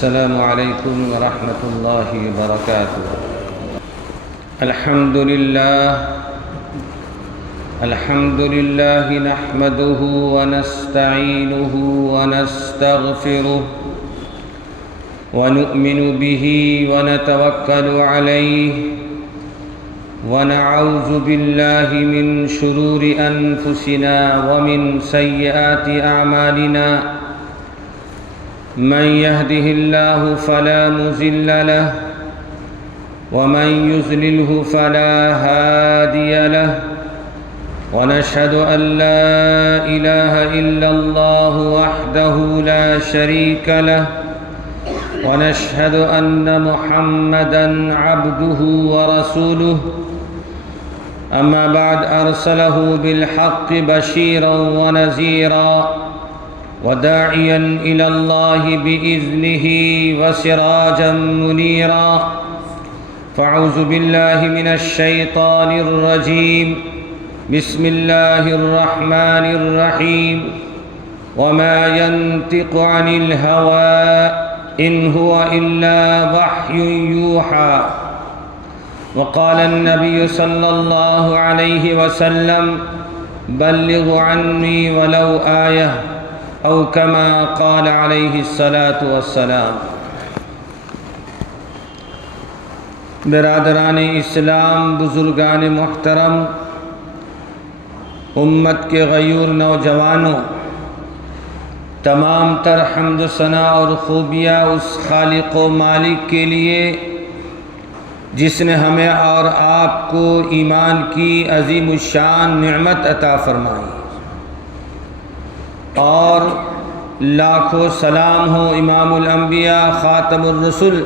السلام عليكم ورحمة الله وبركاته. الحمد لله نحمده ونستعينه ونستغفره ونؤمن به ونتوكل عليه ونعوذ بالله من شرور أنفسنا ومن سيئات أعمالنا. من يهده الله فلا مضل له ومن يضلله فلا هادي له، ونشهد أن لا إله إلا الله وحده لا شريك له، ونشهد أن محمدًا عبده ورسوله. أما بعد، أرسله بالحق بشيرا ونذيرا وداعيا إلى الله بإذنه وسراجا منيرا. فأعوذ بالله من الشيطان الرجيم. بسم الله الرحمن الرحيم. وما ينطق عن الهوى إن هو إلا وحي يوحى. وقال النبي صلى الله عليه وسلم: بلغ عني ولو آية، او كما قال علیہ الصلاۃ والسلام. برادران اسلام، بزرگان محترم، امت کے غیور نوجوانوں، تمام تر حمد و ثنا اور خوبیاں اس خالق و مالک کے لیے جس نے ہمیں اور آپ کو ایمان کی عظیم الشان نعمت عطا فرمائی، اور لاکھوں سلام ہو امام الانبیاء خاتم الرسل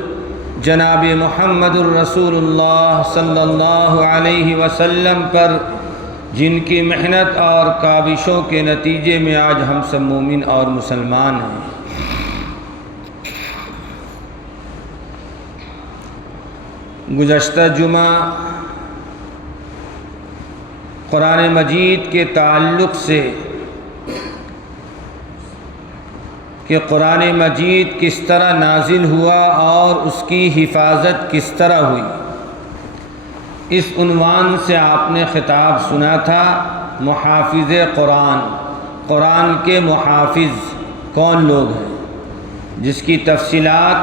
جناب محمد الرسول اللہ صلی اللہ علیہ وسلم پر، جن کی محنت اور کاوشوں کے نتیجے میں آج ہم سب مومن اور مسلمان ہیں. گزشتہ جمعہ قرآن مجید کے تعلق سے کہ قرآن مجید کس طرح نازل ہوا اور اس کی حفاظت کس طرح ہوئی، اس عنوان سے آپ نے خطاب سنا تھا. محافظ قرآن، قرآن کے محافظ کون لوگ ہیں، جس کی تفصیلات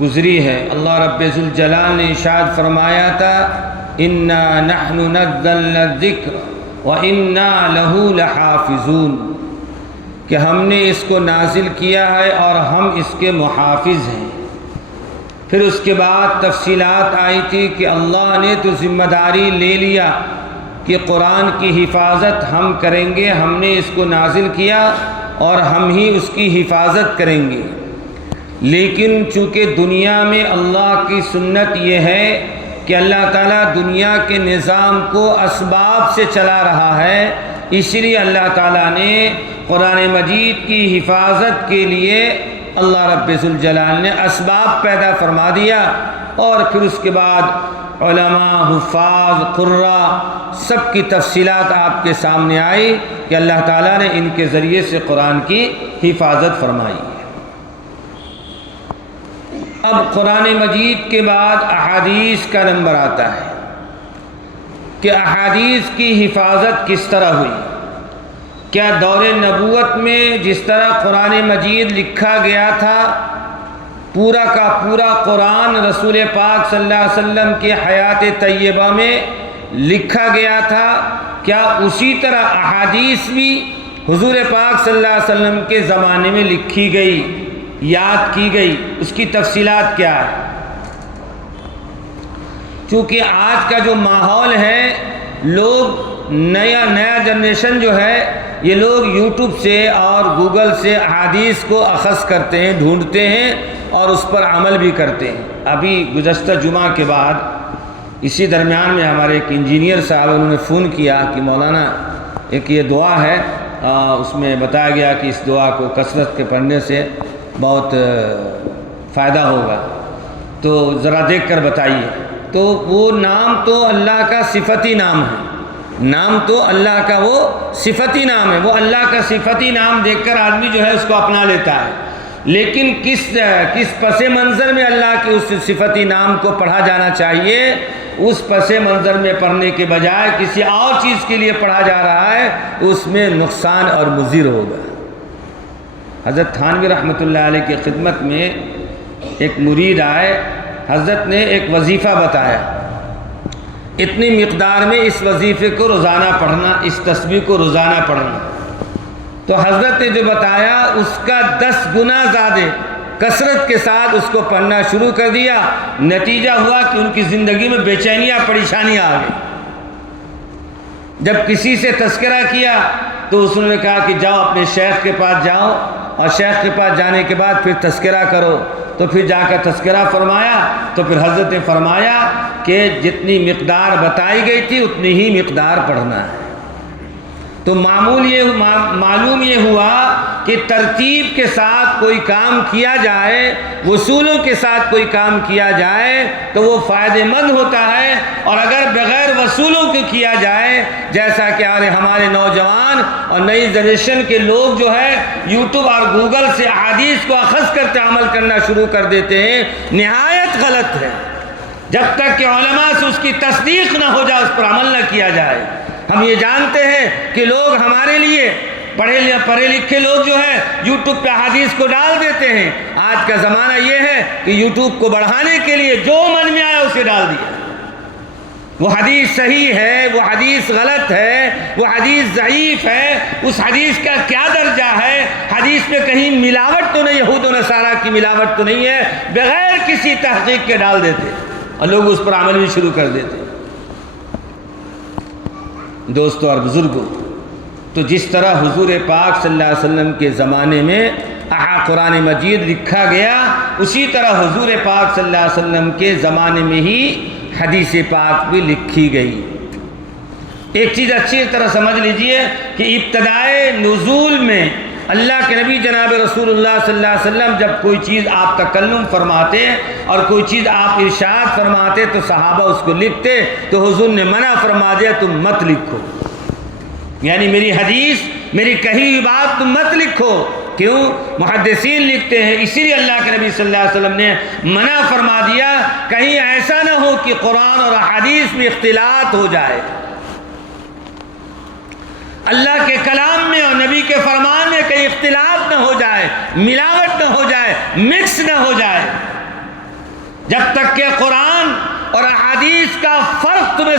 گزری ہے. اللہ رب ذوالجلال نے ارشاد فرمایا تھا: انا نحن نزلنا الذکر وانا لہ لحافظون، کہ ہم نے اس کو نازل کیا ہے اور ہم اس کے محافظ ہیں. پھر اس کے بعد تفصیلات آئی تھی کہ اللہ نے تو ذمہ داری لے لیا کہ قرآن کی حفاظت ہم کریں گے، ہم نے اس کو نازل کیا اور ہم ہی اس کی حفاظت کریں گے. لیکن چونکہ دنیا میں اللہ کی سنت یہ ہے کہ اللہ تعالیٰ دنیا کے نظام کو اسباب سے چلا رہا ہے، اسی لیے اللہ تعالیٰ نے قرآن مجید کی حفاظت کے لیے اللہ رب ذوالجلال نے اسباب پیدا فرما دیا. اور پھر اس کے بعد علماء، حفاظ، قراء سب کی تفصیلات آپ کے سامنے آئی کہ اللہ تعالیٰ نے ان کے ذریعے سے قرآن کی حفاظت فرمائی. اب قرآن مجید کے بعد احادیث کا نمبر آتا ہے کہ احادیث کی حفاظت کس طرح ہوئی. کیا دور نبوت میں جس طرح قرآن مجید لکھا گیا تھا، پورا کا پورا قرآن رسول پاک صلی اللہ علیہ وسلم کی حیات طیبہ میں لکھا گیا تھا، کیا اسی طرح احادیث بھی حضور پاک صلی اللہ علیہ وسلم کے زمانے میں لکھی گئی، یاد کی گئی؟ اس کی تفصیلات کیا ہے؟ چونکہ آج کا جو ماحول ہے، لوگ نیا جنریشن جو ہے، یہ لوگ یوٹیوب سے اور گوگل سے احادیث کو اخذ کرتے ہیں، ڈھونڈتے ہیں اور اس پر عمل بھی کرتے ہیں. ابھی گزشتہ جمعہ کے بعد اسی درمیان میں ہمارے ایک انجینئر صاحب انہوں نے فون کیا کہ مولانا ایک یہ دعا ہے، اس میں بتایا گیا کہ اس دعا کو کثرت کے پڑھنے سے بہت فائدہ ہوگا، تو ذرا دیکھ کر بتائیے. تو وہ نام تو اللہ کا صفتی نام ہے، نام تو اللہ کا وہ صفتی نام ہے، وہ اللہ کا صفتی نام دیکھ کر آدمی جو ہے اس کو اپنا لیتا ہے. لیکن کس پس منظر میں اللہ کے اس صفتی نام کو پڑھا جانا چاہیے، اس پس منظر میں پڑھنے کے بجائے کسی اور چیز کے لیے پڑھا جا رہا ہے، اس میں نقصان اور مضر ہوگا۔ حضرت تھانوی رحمۃ اللہ علیہ کی خدمت میں ایک مرید آئے، حضرت نے ایک وظیفہ بتایا، اتنی مقدار میں اس وظیفے کو روزانہ پڑھنا، اس تسبیح کو روزانہ پڑھنا۔ تو حضرت نے جو بتایا اس کا 10 گنا زیادہ کثرت کے ساتھ اس کو پڑھنا شروع کر دیا۔ نتیجہ ہوا کہ ان کی زندگی میں بے چینیاں، پریشانیاں آ گئی۔ جب کسی سے تذکرہ کیا تو اس نے کہا کہ جاؤ اپنے شیخ کے پاس جاؤ، اور شیخ کے پاس جانے کے بعد پھر تذکرہ کرو۔ تو پھر جا کر تذکرہ فرمایا تو پھر حضرت نے فرمایا کہ جتنی مقدار بتائی گئی تھی اتنی ہی مقدار پڑھنا ہے۔ تو معلوم یہ ہوا کہ ترتیب کے ساتھ کوئی کام کیا جائے، وصولوں کے ساتھ کوئی کام کیا جائے تو وہ فائدہ مند ہوتا ہے، اور اگر بغیر وصولوں کے کیا جائے، جیسا کہ ہمارے نوجوان اور نئی جنریشن کے لوگ جو ہے یوٹیوب اور گوگل سے احادیث کو اخذ کرتے عمل کرنا شروع کر دیتے ہیں، نہایت غلط ہے۔ جب تک کہ علماء سے اس کی تصدیق نہ ہو جائے، اس پر عمل نہ کیا جائے۔ ہم یہ جانتے ہیں کہ لوگ ہمارے لیے پڑھے لکھے لوگ جو ہے یوٹیوب پہ حدیث کو ڈال دیتے ہیں۔ آج کا زمانہ یہ ہے کہ یوٹیوب کو بڑھانے کے لیے جو من میں آیا اسے ڈال دیا۔ وہ حدیث صحیح ہے، وہ حدیث غلط ہے، وہ حدیث ضعیف ہے، اس حدیث کا کیا درجہ ہے، حدیث میں کہیں ملاوٹ تو نہیں، یہود و نصارہ کی ملاوٹ تو نہیں ہے، بغیر کسی تحقیق کے ڈال دیتے اور لوگ اس پر عمل بھی شروع کر دیتے۔ دوستو اور بزرگوں، تو جس طرح حضور پاک صلی اللہ علیہ وسلم کے زمانے میں قرآن مجید لکھا گیا، اسی طرح حضور پاک صلی اللہ علیہ وسلم کے زمانے میں ہی حدیث پاک بھی لکھی گئی۔ ایک چیز اچھی طرح سمجھ لیجئے کہ ابتدائے نزول میں اللہ کے نبی جناب رسول اللہ صلی اللہ علیہ وسلم جب کوئی چیز آپ تکلم فرماتے اور کوئی چیز آپ ارشاد فرماتے تو صحابہ اس کو لکھتے، تو حضور نے منع فرما دیا تم مت لکھو، یعنی میری حدیث، میری کہی ہوئی بات تم مت لکھو۔ کیوں؟ محدثین لکھتے ہیں، اسی لیے اللہ کے نبی صلی اللہ علیہ وسلم نے منع فرما دیا، کہیں ایسا نہ ہو کہ قرآن اور حدیث میں اختلاط ہو جائے، اللہ کے کلام میں اور نبی کے فرمان میں کہیں اختلاف نہ ہو جائے، ملاوٹ نہ ہو جائے، مکس نہ ہو جائے۔ جب تک کہ قرآن اور احادیث کا فرق تمہیں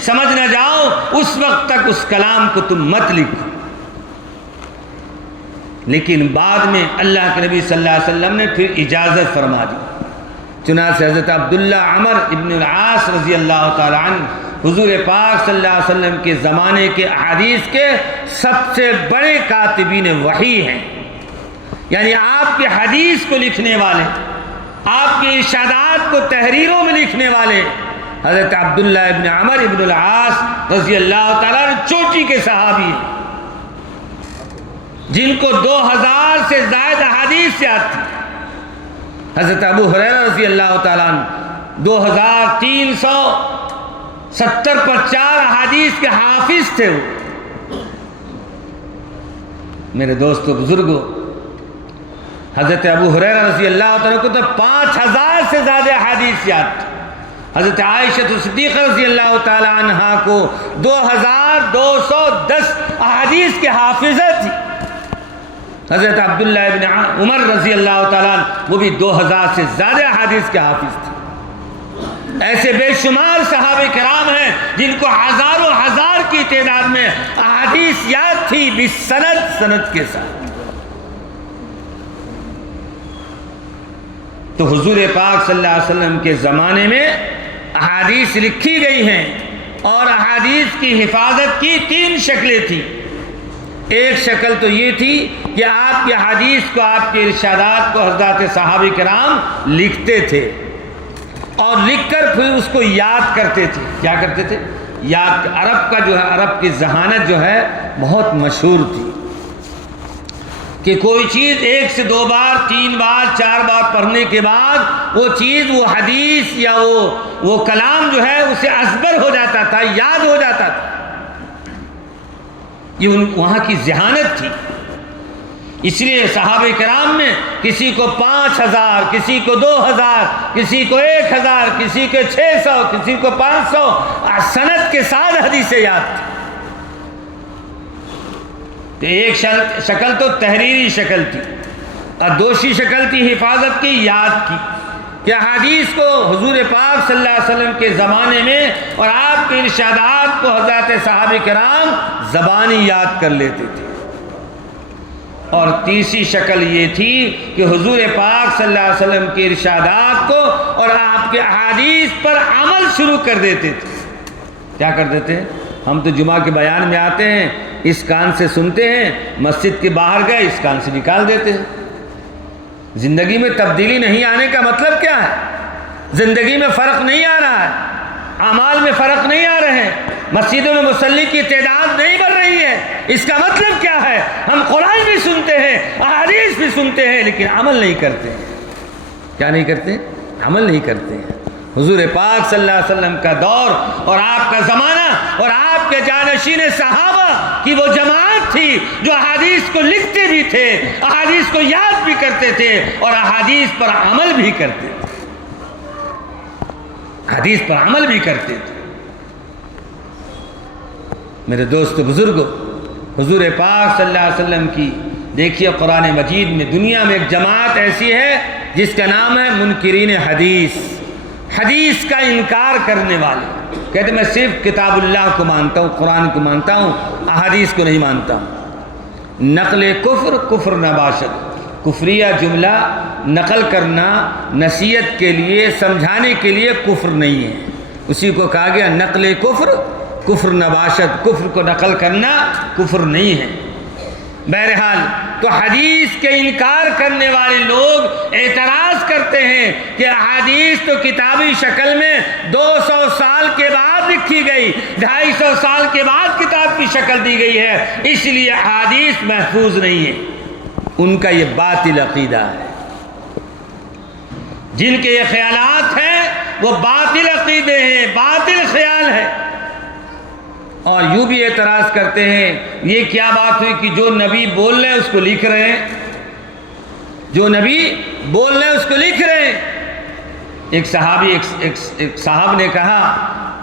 سمجھ نہ جاؤ، اس وقت تک اس کلام کو تم مت لکھو۔ لیکن بعد میں اللہ کے نبی صلی اللہ علیہ وسلم نے پھر اجازت فرما دی، چنانچہ حضرت عبداللہ عمر ابن العاص رضی اللہ تعالی عنہ حضور پاک صلی اللہ علیہ وسلم کے زمانے کے احادیث کے سب سے بڑے کاتبین وحی ہیں، یعنی آپ کے حدیث کو لکھنے والے، آپ کے ارشادات کو تحریروں میں لکھنے والے حضرت عبداللہ ابن عمر ابن العاص رضی اللہ تعالیٰ عنہ چوٹی کے صحابی ہیں، جن کو 2000 سے زائد احادیث یاد تھی۔ حضرت ابو ہریرہ رضی اللہ تعالیٰ عنہ 2370 پر 4 احادیث کے حافظ تھے وہ۔ میرے دوستو بزرگوں، حضرت ابو ہریرہ رضی اللہ تعالیٰ کو تو 5000 سے زیادہ احادیث یاد تھی۔ حضرت عائشہ صدیقہ رضی اللہ تعالیٰ عنہا کو 2210 احادیث کے حافظہ تھی۔ حضرت عبداللہ ابن عمر رضی اللہ تعالیٰ عنہ وہ بھی 2000 سے زیادہ احادیث کے حافظ تھے۔ ایسے بے شمار صحابہ کرام ہیں جن کو ہزاروں ہزار کی تعداد میں احادیث یاد تھی سند کے ساتھ۔ تو حضور پاک صلی اللہ علیہ وسلم کے زمانے میں احادیث لکھی گئی ہیں، اور احادیث کی حفاظت کی 3 شکلیں تھیں۔ ایک شکل تو یہ تھی کہ آپ کی حدیث کو، آپ کے ارشادات کو حضرات صحابہ کرام لکھتے تھے، اور لکھ کر پھر اس کو یاد کرتے تھے۔ کیا کرتے تھے؟ یاد۔ عرب کی ذہانت جو ہے بہت مشہور تھی کہ کوئی چیز 1 سے 2 بار 3 بار 4 بار پڑھنے کے بعد وہ چیز، وہ حدیث یا وہ کلام جو ہے اسے ازبر ہو جاتا تھا، یاد ہو جاتا تھا۔ یہ وہاں کی ذہانت تھی۔ اس لیے صحابہ کرام میں کسی کو 5000، کسی کو 2000، کسی کو 1000، کسی کو 600، کسی کو 500 سند کے ساتھ حدیثیں یاد تھی۔ تو ایک شکل تو تحریری شکل تھی، اور دوسری شکل تھی حفاظت کی، یاد کی، کہ حدیث کو حضور پاک صلی اللہ علیہ وسلم کے زمانے میں اور آپ کے ارشادات کو حضرات صحابہ کرام زبانی یاد کر لیتے تھے۔ اور تیسری شکل یہ تھی کہ حضور پاک صلی اللہ علیہ وسلم کے ارشادات کو اور آپ کے احادیث پر عمل شروع کر دیتے تھے۔ کیا کر دیتے ہیں؟ ہم تو جمعہ کے بیان میں آتے ہیں، اس کان سے سنتے ہیں، مسجد کے باہر گئے اس کان سے نکال دیتے ہیں۔ زندگی میں تبدیلی نہیں آنے کا مطلب کیا ہے؟ زندگی میں فرق نہیں آ رہا ہے، اعمال میں فرق نہیں آ رہے ہیں، مسجدوں میں مصلی کی تعداد نہیں بڑھ رہی ہے، اس کا مطلب کیا ہے؟ ہم قرآن بھی سنتے ہیں، احادیث بھی سنتے ہیں، لیکن عمل نہیں کرتے ہیں۔ کیا نہیں کرتے؟ عمل نہیں کرتے ہیں۔ حضور پاک صلی اللہ علیہ وسلم کا دور اور آپ کا زمانہ اور آپ کے جانشین صحابہ کی وہ جماعت تھی جو احادیث کو لکھتے بھی تھے، احادیث کو یاد بھی کرتے تھے اور احادیث پر عمل بھی کرتے تھے، حدیث پر عمل بھی کرتے تھے۔ میرے دوست بزرگوں، حضور پاک صلی اللہ علیہ وسلم کی دیکھیے قرآن مجید میں دنیا میں ایک جماعت ایسی ہے جس کا نام ہے منکرین حدیث، حدیث کا انکار کرنے والے۔ کہتے میں صرف کتاب اللہ کو مانتا ہوں، قرآن کو مانتا ہوں، احادیث کو نہیں مانتا ہوں۔ نقل کفر کفر نباشد، کفریہ جملہ نقل کرنا نصیحت کے لیے، سمجھانے کے لیے کفر نہیں ہے، اسی کو کہا گیا نقل کفر کفر نباشد، کفر کو نقل کرنا کفر نہیں ہے۔ بہرحال تو حدیث کے انکار کرنے والے لوگ اعتراض کرتے ہیں کہ احادیث تو کتابی شکل میں 200 سال کے بعد لکھی گئی، 250 سال کے بعد کتاب کی شکل دی گئی ہے، اس لیے احادیث محفوظ نہیں ہے۔ ان کا یہ باطل عقیدہ ہے، جن کے یہ خیالات ہیں وہ باطل عقیدے ہیں، باطل خیال ہے۔ اور یوں بھی اعتراض کرتے ہیں یہ کیا بات ہوئی کہ جو نبی بول رہے ہیں اس کو لکھ رہے ہیں، جو نبی بول رہے ہیں اس کو لکھ رہے ہیں۔ ایک صحابی نے کہا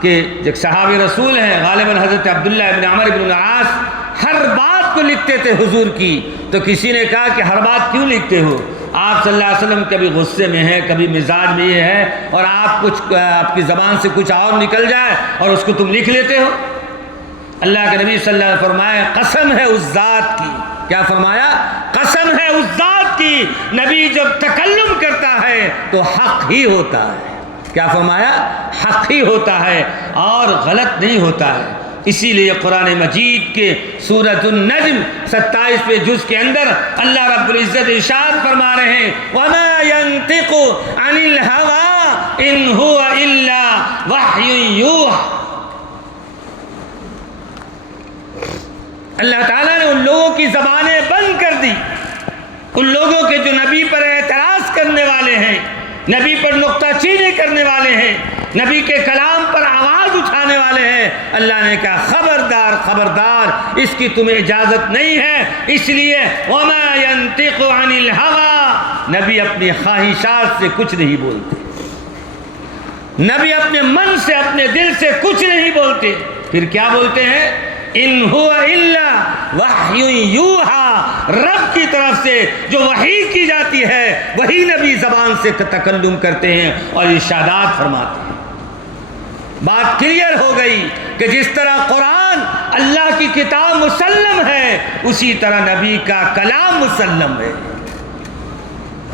کہ ایک صحابی رسول ہیں غالباً حضرت عبداللہ ابن عمر ابن العاص، ہر بات کو لکھتے تھے حضور کی۔ تو کسی نے کہا کہ ہر بات کیوں لکھتے ہو؟ آپ صلی اللہ علیہ وسلم کبھی غصے میں ہیں، کبھی مزاج میں یہ ہے، اور آپ کی زبان سے کچھ اور نکل جائے اور اس کو تم لکھ لیتے ہو۔ اللہ کے نبی صلی اللہ علیہ وسلم فرمایا قسم ہے اس ذات کی، کیا فرمایا؟ قسم ہے اس ذات کی، نبی جب تکلم کرتا ہے تو حق ہی ہوتا ہے۔ کیا فرمایا؟ حق ہی ہوتا ہے اور غلط نہیں ہوتا ہے۔ اسی لیے قرآن مجید کے سورۃ النجم 27ویں جز کے اندر اللہ رب العزت ارشاد فرما رہے ہیں وَمَا يَنطِقُ عَنِ الْهَوَىٰ إِنْ هُوَ إِلَّا وَحْيٌ يُوحَىٰ۔ اللہ تعالیٰ نے ان لوگوں کی زبانیں بند کر دی، ان لوگوں کے جو نبی پر اعتراض کرنے والے ہیں، نبی پر نکتہ چینی کرنے والے ہیں، نبی کے کلام پر آواز اٹھانے والے ہیں۔ اللہ نے کہا خبردار خبردار، اس کی تمہیں اجازت نہیں ہے، اس لیے وَمَا يَنطِقُ عَنِ الْهَوَىٰ، نبی اپنی خواہشات سے کچھ نہیں بولتے، نبی اپنے من سے اپنے دل سے کچھ نہیں بولتے۔ پھر کیا بولتے ہیں؟ ان هو الا وحی یوحیٰ، رب کی طرف سے جو وحی کی جاتی ہے وہی نبی زبان سے تکلم کرتے ہیں اور ارشادات فرماتے ہیں۔ بات کلیئر ہو گئی کہ جس طرح قرآن اللہ کی کتاب مسلم ہے، اسی طرح نبی کا کلام مسلم ہے۔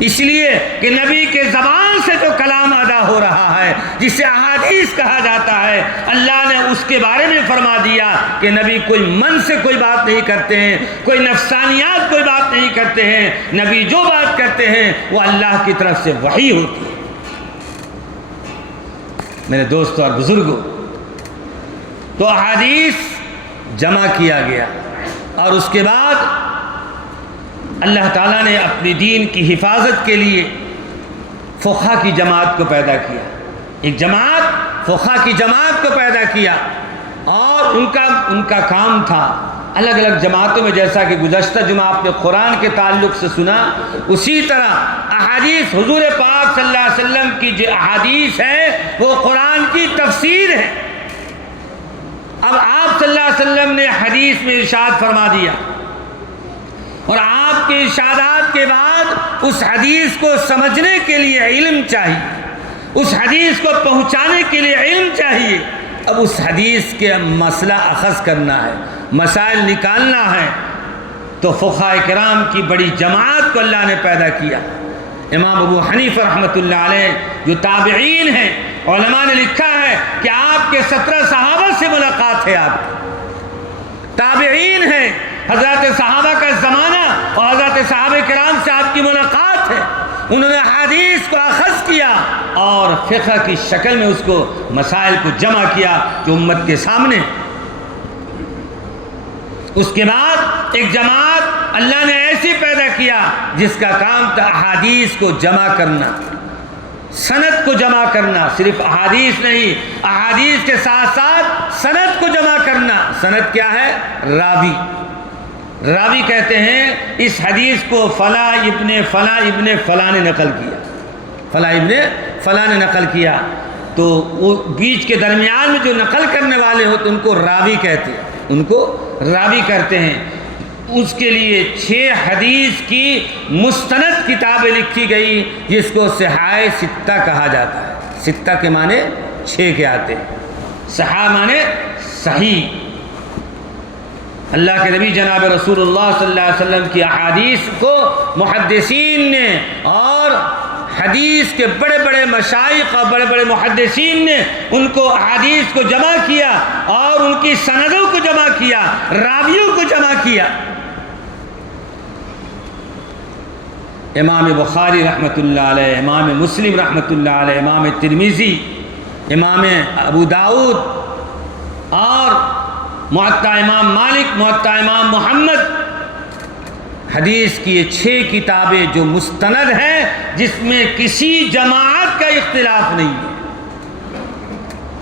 اس لیے کہ نبی کے زبان سے جو کلام ادا ہو رہا ہے جسے احادیث کہا جاتا ہے، اللہ نے اس کے بارے میں فرما دیا کہ نبی کوئی من سے کوئی بات نہیں کرتے ہیں، کوئی نفسانیات کوئی بات نہیں کرتے ہیں، نبی جو بات کرتے ہیں وہ اللہ کی طرف سے وحی ہوتی ہے۔ میرے دوستوں اور بزرگوں، تو احادیث جمع کیا گیا اور اس کے بعد اللہ تعالیٰ نے اپنی دین کی حفاظت کے لیے فقہا کی جماعت کو پیدا کیا، ایک جماعت فقہا کی جماعت کو پیدا کیا، اور ان کا کام تھا الگ الگ جماعتوں میں، جیسا کہ گزشتہ جمعہ آپ نے قرآن کے تعلق سے سنا، اسی طرح احادیث حضور پاک صلی اللہ علیہ وسلم کی جو احادیث ہیں وہ قرآن کی تفسیر ہے۔ اب آپ صلی اللہ علیہ وسلم نے حدیث میں ارشاد فرما دیا، اور آپ کے ارشادات کے بعد اس حدیث کو سمجھنے کے لیے علم چاہیے، اس حدیث کو پہنچانے کے لیے علم چاہیے۔ اب اس حدیث کے مسئلہ اخذ کرنا ہے، مسائل نکالنا ہے، تو فقہاء کرام کی بڑی جماعت کو اللہ نے پیدا کیا۔ امام ابو حنیفہ رحمۃ اللہ علیہ جو تابعین ہیں، علماء نے لکھا ہے کہ آپ کے 17 صحابہ سے ملاقات ہے، آپ تابعین ہیں، حضرات صحابہ کا زمانہ اور حضرات صحابہ کرام سے آپ کی ملاقات ہے، انہوں نے حدیث کو اخذ کیا اور فقہ کی شکل میں اس کو مسائل کو جمع کیا جو امت کے سامنے۔ اس کے بعد ایک جماعت اللہ نے ایسی پیدا کیا جس کا کام تھا احادیث کو جمع کرنا، سند کو جمع کرنا، صرف احادیث نہیں، احادیث کے ساتھ ساتھ سند کو جمع کرنا۔ سند کیا ہے؟ راوی۔ راوی کہتے ہیں اس حدیث کو فلاں ابن فلاں نے نقل کیا، فلاں ابن فلاں نے نقل کیا، تو وہ بیچ کے درمیان میں جو نقل کرنے والے ہوتے ان کو راوی کہتے ہیں، ان کو راوی کرتے ہیں۔ اس کے لیے 6 حدیث کی مستند کتابیں لکھی گئی جس کو صحاح ستہ کہا جاتا ہے۔ ستہ کے معنی 6 کے آتے ہیں، صحاح معنی صحیح۔ اللہ کے نبی جناب رسول اللہ صلی اللہ علیہ وسلم کی احادیث کو محدثین نے اور حدیث کے بڑے بڑے مشائخ اور بڑے بڑے محدثین نے ان کو احادیث کو جمع کیا اور ان کی سندوں کو جمع کیا، راویوں کو جمع کیا۔ امام بخاری رحمۃ اللہ علیہ، امام مسلم رحمۃ اللہ علیہ، امام ترمذی، امام ابو داؤد اور معطا امام مالک، معطا امام محمد، حدیث کی یہ 6 کتابیں جو مستند ہیں جس میں کسی جماعت کا اختلاف نہیں ہے۔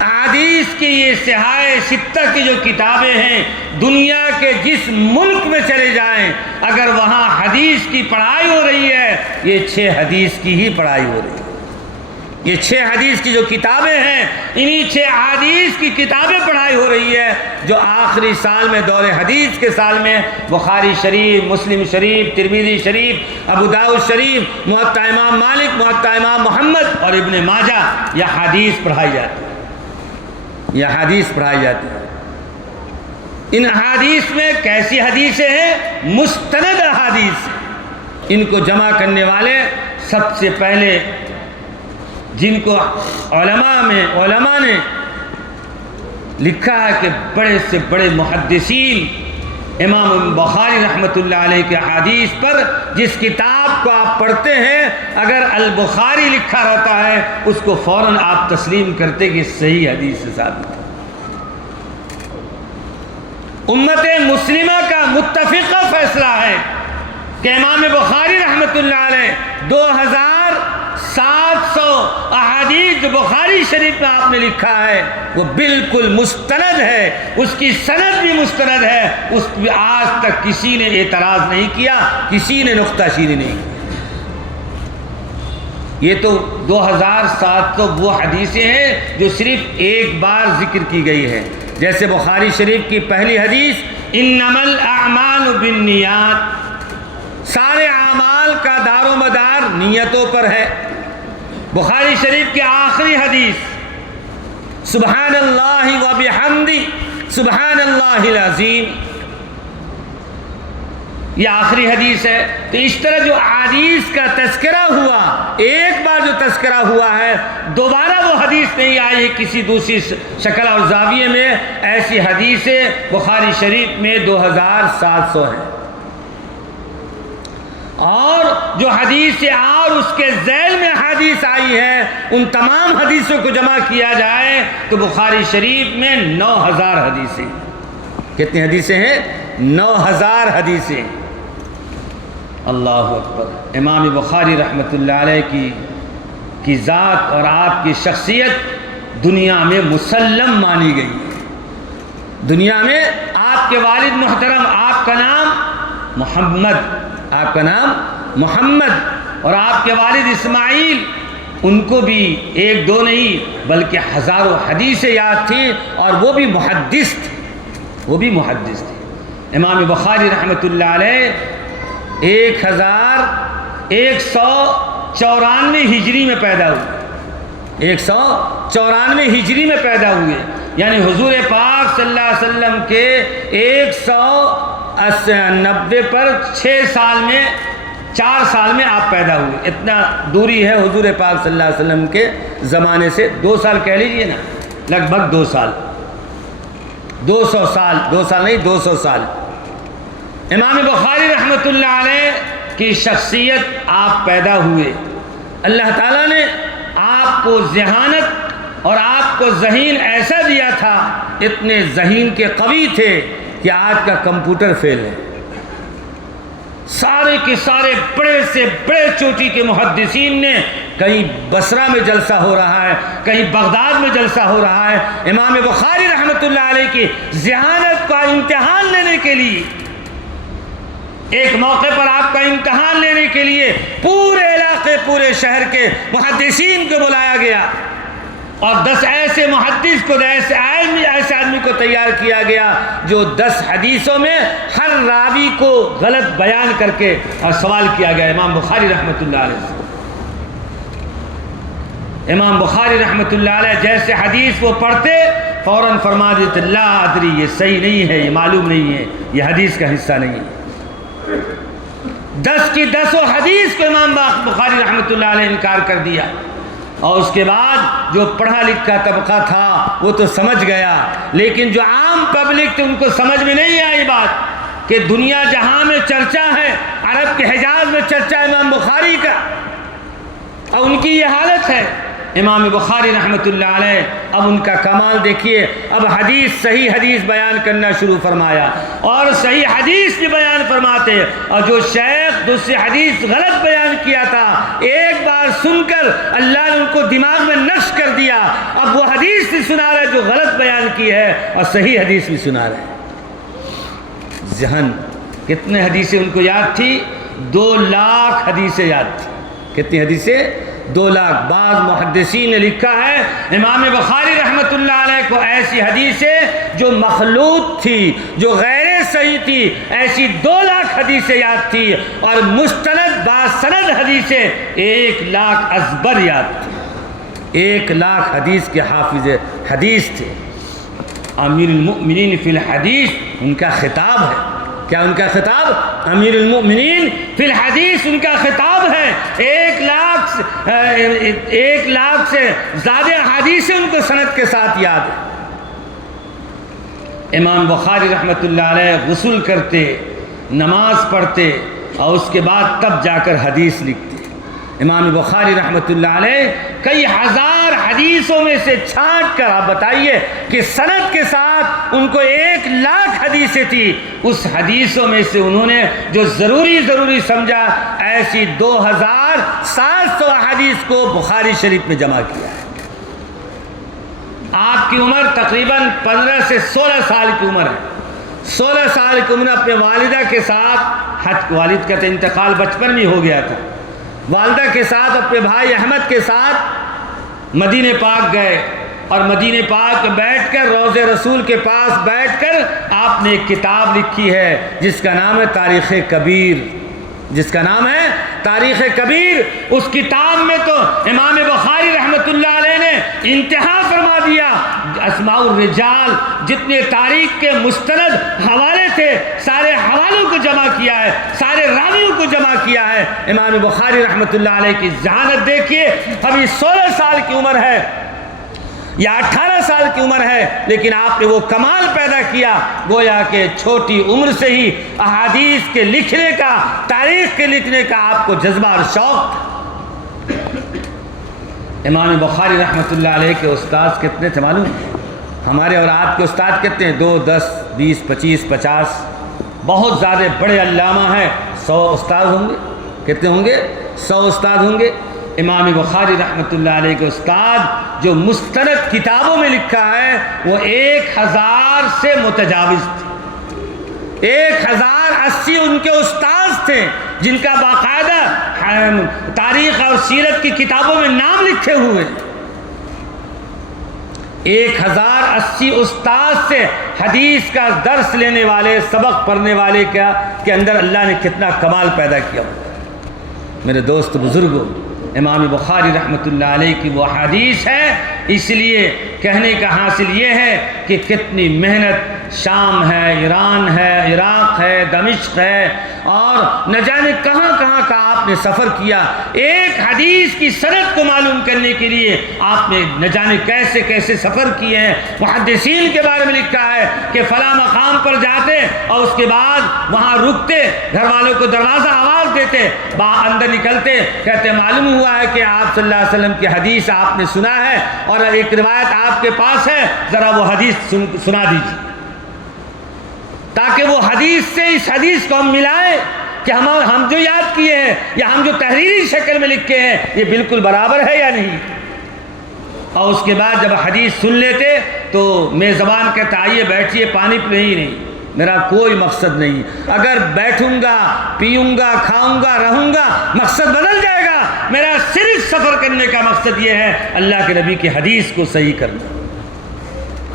احادیث کی یہ صحاح ستہ کی جو کتابیں ہیں، دنیا کے جس ملک میں چلے جائیں اگر وہاں حدیث کی پڑھائی ہو رہی ہے، یہ 6 حدیث کی ہی پڑھائی ہو رہی ہے۔ یہ 6 حدیث کی جو کتابیں ہیں، انہی 6 حدیث کی کتابیں پڑھائی ہو رہی ہے، جو آخری سال میں دور حدیث کے سال میں بخاری شریف، مسلم شریف، ترمذی شریف، ابو داؤد شریف، معطا امام مالک، معطا امام محمد اور ابن ماجہ، یہ حدیث پڑھائی جاتی ہے، یہ حدیث پڑھائی جاتی ہے۔ ان احادیث میں کیسی حدیثیں ہیں؟ مستند احادیث۔ ان کو جمع کرنے والے سب سے پہلے جن کو علماء نے لکھا ہے کہ بڑے سے بڑے محدثین، امام بخاری رحمۃ اللہ علیہ کے حدیث پر جس کتاب کو آپ پڑھتے ہیں اگر البخاری لکھا رہتا ہے اس کو فوراً آپ تسلیم کرتے کہ صحیح حدیث سے ثابت ہے۔ امت مسلمہ کا متفقہ فیصلہ ہے کہ امام بخاری رحمۃ اللہ علیہ 2700 احادیث جو بخاری شریف میں آپ نے لکھا ہے وہ بالکل مستند ہے، اس کی سند بھی مستند ہے، اس پہ آج تک کسی نے اعتراض نہیں کیا، کسی نے نقطہ چینی نہیں کی۔ یہ تو 2700 وہ حدیثیں ہیں جو صرف ایک بار ذکر کی گئی ہے، جیسے بخاری شریف کی پہلی حدیث انما الاعمال بالنیات، سارے اعمال کا دار و مدار نیتوں پر ہے۔ بخاری شریف کی آخری حدیث سبحان اللہ و بحمدہ سبحان اللہ العظیم، یہ آخری حدیث ہے۔ تو اس طرح جو احادیث کا تذکرہ ہوا، ایک بار جو تذکرہ ہوا ہے، دوبارہ وہ حدیث نہیں آئی کسی دوسری شکل اور زاویے میں، ایسی حدیثیں بخاری شریف میں 2700 ہیں۔ اور جو حدیث اور اس کے ذیل میں حدیث آئی ہے ان تمام حدیثوں کو جمع کیا جائے تو بخاری شریف میں 9000 حدیثیں۔ کتنی حدیثیں ہیں؟ 9000 حدیثیں۔ اللہ اکبر۔ امام بخاری رحمۃ اللہ علیہ کی ذات اور آپ کی شخصیت دنیا میں مسلم مانی گئی، دنیا میں آپ کے والد محترم، آپ کا نام محمد، آپ کا نام محمد، اور آپ کے والد اسماعیل، ان کو بھی ایک دو نہیں بلکہ ہزاروں حدیثیں یاد تھیں، اور وہ بھی محدث تھے، وہ بھی محدث تھے۔ امام بخاری رحمۃ اللہ علیہ 1194 ہجری میں پیدا ہوئے، 194 ہجری میں پیدا ہوئے، یعنی حضور پاک صلی اللہ علیہ وسلم کے 190 پر 4 سال میں آپ پیدا ہوئے۔ اتنا دوری ہے حضور پاک صلی اللہ علیہ وسلم کے زمانے سے، 2 سال کہہ لیجئے نا، لگ بھگ 2 سال، 200 سال، 2 سال نہیں 200 سال۔ امام بخاری رحمۃ اللہ علیہ کی شخصیت، آپ پیدا ہوئے، اللہ تعالیٰ نے آپ کو ذہانت اور آپ کو ذہین ایسا دیا تھا، اتنے ذہین کے قوی تھے کہ آج کا کمپیوٹر فیل ہے۔ سارے کے سارے بڑے سے بڑے چوٹی کے محدثین نے، کہیں بصرہ میں جلسہ ہو رہا ہے، کہیں بغداد میں جلسہ ہو رہا ہے، امام بخاری رحمۃ اللہ علیہ کی ذہانت کا امتحان لینے کے لیے، ایک موقع پر آپ کا امتحان لینے کے لیے پورے علاقے، پورے شہر کے محدثین کو بلایا گیا، اور 10 ایسے محدث کو، ایسے آدمی کو تیار کیا گیا جو 10 حدیثوں میں ہر راوی کو غلط بیان کر کے اور سوال کیا گیا۔ امام بخاری رحمۃ اللہ علیہ، امام بخاری رحمۃ اللہ علیہ جیسے حدیث وہ پڑھتے فوراً فرما دیتے لا ادری، یہ صحیح نہیں ہے، یہ معلوم نہیں ہے، یہ حدیث کا حصہ نہیں ہے۔ 10 کی 10 حدیث کو امام بخاری رحمۃ اللہ علیہ انکار کر دیا، اور اس کے بعد جو پڑھا لکھا طبقہ تھا وہ تو سمجھ گیا، لیکن جو عام پبلک تھی ان کو سمجھ میں نہیں آئی بات کہ دنیا جہاں میں چرچا ہے، عرب کے حجاز میں چرچا ہے امام بخاری کا، اور ان کی یہ حالت ہے۔ امام بخاری رحمۃ اللہ علیہ، اب ان کا کمال دیکھیے، اب صحیح حدیث بیان کرنا شروع فرمایا، اور صحیح حدیث بھی بیان فرماتے، اور جو شیخ دوسری حدیث غلط بیان کیا تھا، ایک بار سن کر اللہ نے ان کو دماغ میں نقش کر دیا، اب وہ حدیث بھی سنا رہے جو غلط بیان کی ہے، اور صحیح حدیث بھی سنا رہے۔ ذہن، کتنے حدیثیں ان کو یاد تھی؟ 2 لاکھ حدیثیں یاد تھی۔ کتنی حدیثیں؟ 2 لاکھ۔ بعض محدثین نے لکھا ہے امام بخاری رحمۃ اللہ علیہ کو ایسی حدیثیں جو مخلوط تھی، جو غیر صحیح تھی، ایسی 2 لاکھ حدیثیں یاد تھی، اور مستند باسند حدیثیں 1 لاکھ ازبر یاد تھی۔ 1 لاکھ حدیث کے حافظ حدیث تھے۔ امیر المؤمنین فی الحدیث ان کا خطاب ہے۔ کیا ان کا خطاب؟ امیر المؤمنین فی الحدیث ان کا خطاب ہے۔ 1 لاکھ سے زیادہ حدیثیں ان کو سند کے ساتھ یاد ہے۔ امام بخاری رحمۃ اللہ علیہ غسل کرتے، نماز پڑھتے، اور اس کے بعد تب جا کر حدیث لکھتے۔ امام بخاری رحمۃ اللہ علیہ کئی ہزار حدیثوں میں سے چھانٹ کر، آپ بتائیے کہ سند کے ساتھ ان کو 1 لاکھ حدیثیں تھی، اس حدیثوں میں سے انہوں نے جو ضروری سمجھا، ایسی 2700 حدیث کو بخاری شریف میں جمع کیا ہے۔ آپ کی عمر تقریباً 15 سے 16 سال کی عمر ہے۔ 16 سال کی عمر اپنے والدہ کے ساتھ والد کا انتقال بچپن میں ہو گیا تھا، والدہ کے ساتھ اپنے بھائی احمد کے ساتھ مدینہ پاک گئے، اور مدینہ پاک بیٹھ کر روضہ رسول کے پاس بیٹھ کر آپ نے ایک کتاب لکھی ہے جس کا نام ہے تاریخ کبیر، جس کا نام ہے تاریخ کبیر۔ اس کتاب میں تو امام بخاری رحمۃ اللہ علیہ نے انتہا فرما دیا، اسماء الرجال جتنے تاریخ کے مستند حوالے تھے سارے حوالوں کو جمع کیا ہے، سارے راویوں کو جمع کیا ہے۔ امام بخاری رحمۃ اللہ علیہ کی ذہانت دیکھیے، ابھی 16 سال کی عمر ہے یا 18 سال کی عمر ہے، لیکن آپ نے وہ کمال پیدا کیا، گویا کہ چھوٹی عمر سے ہی احادیث کے لکھنے کا، تاریخ کے لکھنے کا آپ کو جذبہ اور شوق تھا۔ امام بخاری رحمۃ اللہ علیہ کے استاد کتنے تھے معلوم؟ ہمارے اور آپ کے استاد کتنے ہیں؟ 2 10 20 25 50، بہت زیادہ بڑے علامہ ہیں، 100 استاد ہوں گے۔ کتنے ہوں گے؟ 100 استاد ہوں گے۔ امام بخاری رحمۃ اللہ علیہ کے استاد جو مستند کتابوں میں لکھا ہے وہ 1000 سے متجاوز تھے، 1080 ان کے استاذ تھے جن کا باقاعدہ تاریخ اور سیرت کی کتابوں میں نام لکھے ہوئے. 1080 استاذ سے حدیث کا درس لینے والے، سبق پڑھنے والے کے اندر اللہ نے کتنا کمال پیدا کیا. میرے دوست بزرگوں، امام بخاری رحمۃ اللہ علیہ کی وہ حدیث ہے، اس لیے کہنے کا حاصل یہ ہے کہ کتنی محنت شام ہے، ایران ہے، عراق ہے، دمشق ہے، اور نہ جانے کہاں کہاں کا آپ نے سفر کیا. ایک حدیث کی سند کو معلوم کرنے کے لیے آپ نے نہ جانے کیسے کیسے سفر کیے ہیں. محدثین کے بارے میں لکھا ہے کہ فلاں مقام پر جاتے اور اس کے بعد وہاں رکتے، گھر والوں کو دروازہ آواز دیتے، اندر نکلتے، کہتے معلوم ہوا ہے کہ آپ صلی اللہ علیہ وسلم کی حدیث آپ نے سنا ہے اور ایک روایت آپ کے پاس ہے، ذرا وہ حدیث سنا دیجیے، تاکہ وہ حدیث سے اس حدیث کو ہم ملائیں کہ ہم جو یاد کیے ہیں یا ہم جو تحریری شکل میں لکھے ہیں یہ بالکل برابر ہے یا نہیں. اور اس کے بعد جب حدیث سن لیتے تو میزبان کہتا آئیے بیٹھیے، پانی نہیں، میرا کوئی مقصد نہیں، اگر بیٹھوں گا، پیوں گا، کھاؤں گا، رہوں گا، مقصد بدل جائے گا. میرا صرف سفر کرنے کا مقصد یہ ہے اللہ کے نبی کی حدیث کو صحیح کرنا،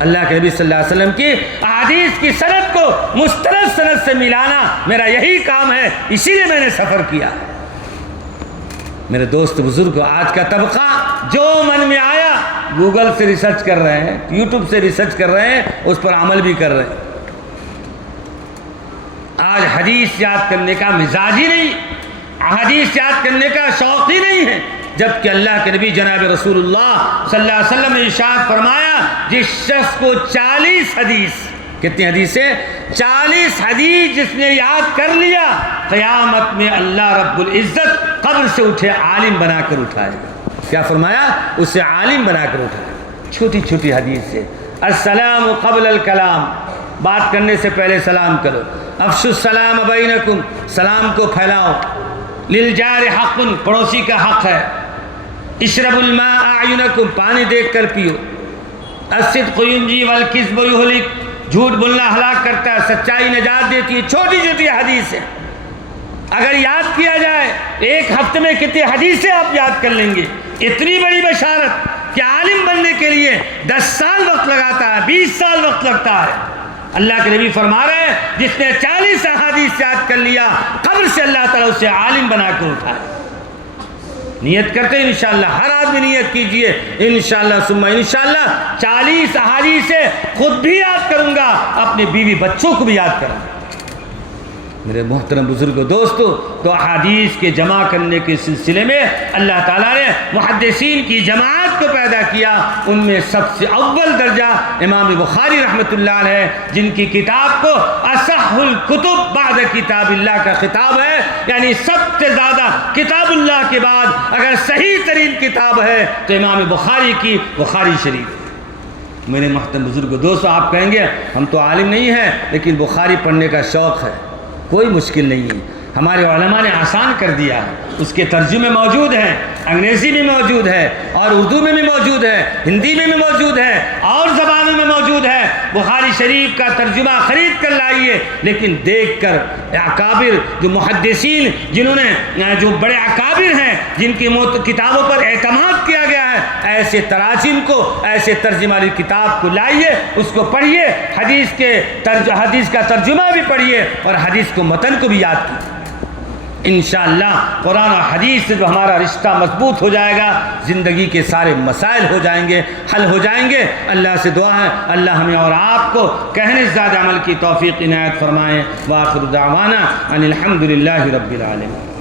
اللہ کے نبی صلی اللہ علیہ وسلم کی احادیث کی سند کو مستند سند سے ملانا میرا یہی کام ہے، اسی لیے میں نے سفر کیا. میرے دوست بزرگ، آج کا طبقہ جو من میں آیا گوگل سے ریسرچ کر رہے ہیں، یوٹیوب سے ریسرچ کر رہے ہیں، اس پر عمل بھی کر رہے ہیں. آج حدیث یاد کرنے کا مزاج ہی نہیں، حدیث یاد کرنے کا شوق ہی نہیں ہے، جبکہ اللہ کے نبی جناب رسول اللہ صلی اللہ علیہ وسلم نے ارشاد فرمایا جس شخص کو 40 حدیث، کتنی حدیثیں؟ 40 حدیث جس نے یاد کر لیا، قیامت میں اللہ رب العزت قبر سے اٹھے عالم بنا کر اٹھائے گا. کیا فرمایا؟ اسے عالم بنا کر اٹھائے گا. چھوٹی چھوٹی حدیث سے، السلام قبل الکلام، بات کرنے سے پہلے سلام کرو، افشوا السلام بینکم، سلام کو پھیلاؤ، للجار حق، پڑوسی کا حق ہے، اشربوا الماء اعینکم، پانی دیکھ کر پیو، الصدق ینجی والکذب یہلک، جھوٹ بولنا ہلاک کرتا ہے، سچائی نجات دیتی ہے. چھوٹی چھوٹی حدیث ہے، اگر یاد کیا جائے ایک ہفتے میں کتنی حدیثیں آپ یاد کر لیں گے. اتنی بڑی بشارت کہ عالم بننے کے لیے 10 سال وقت لگاتا ہے، 20 سال وقت لگتا ہے. اللہ کے نبی فرما رہے ہیں جس نے 40 احادیث یاد کر لیا، قبر سے اللہ تعالیٰ اسے عالم بنا کر اٹھائے. نیت کرتے ہیں انشاءاللہ، ہر آدمی نیت کیجئے انشاءاللہ ثم انشاءاللہ 40 احادیث سے خود بھی یاد کروں گا، اپنے بیوی بچوں کو بھی یاد کروں گا. میرے محترم بزرگوں، دوستو، تو احادیث کے جمع کرنے کے سلسلے میں اللہ تعالیٰ نے محدثین کی جماعت کو پیدا کیا. ان میں سب سے اول درجہ امام بخاری رحمۃ اللہ علیہ، جن کی کتاب کو اصح الکتب بعد کتاب اللہ کا خطاب ہے، یعنی سب سے زیادہ کتاب اللہ کے بعد اگر صحیح ترین کتاب ہے تو امام بخاری کی بخاری شریف. میرے محترم بزرگوں، دوستو، آپ کہیں گے ہم تو عالم نہیں ہیں لیکن بخاری پڑھنے کا شوق ہے. کوئی مشکل نہیں ہے، ہمارے علماء نے آسان کر دیا ہے. اس کے ترجمے موجود ہیں، انگریزی میں موجود ہے اور اردو میں بھی موجود ہے، ہندی میں بھی موجود ہے اور زبانوں میں موجود ہے. بخاری شریف کا ترجمہ خرید کر لائیے، لیکن دیکھ کر اکابر جو محدثین، جنہوں نے جو بڑے اکابر ہیں، جن کی کتابوں پر اعتماد کیا گیا ہے، ایسے تراجم کو، ایسے ترجمہ والی کتاب کو لائیے، اس کو پڑھیے، حدیث کا ترجمہ بھی پڑھیے اور حدیث کو متن کو بھی یاد کیجیے. انشاءاللہ قرآن اور حدیث سے جو ہمارا رشتہ مضبوط ہو جائے گا، زندگی کے سارے مسائل ہو جائیں گے، حل ہو جائیں گے. اللہ سے دعا ہے اللہ ہمیں اور آپ کو کہنے سے زیادہ عمل کی توفیق عنایت فرمائیں. وآخر دعوانا ان الحمد للہ رب العالمین.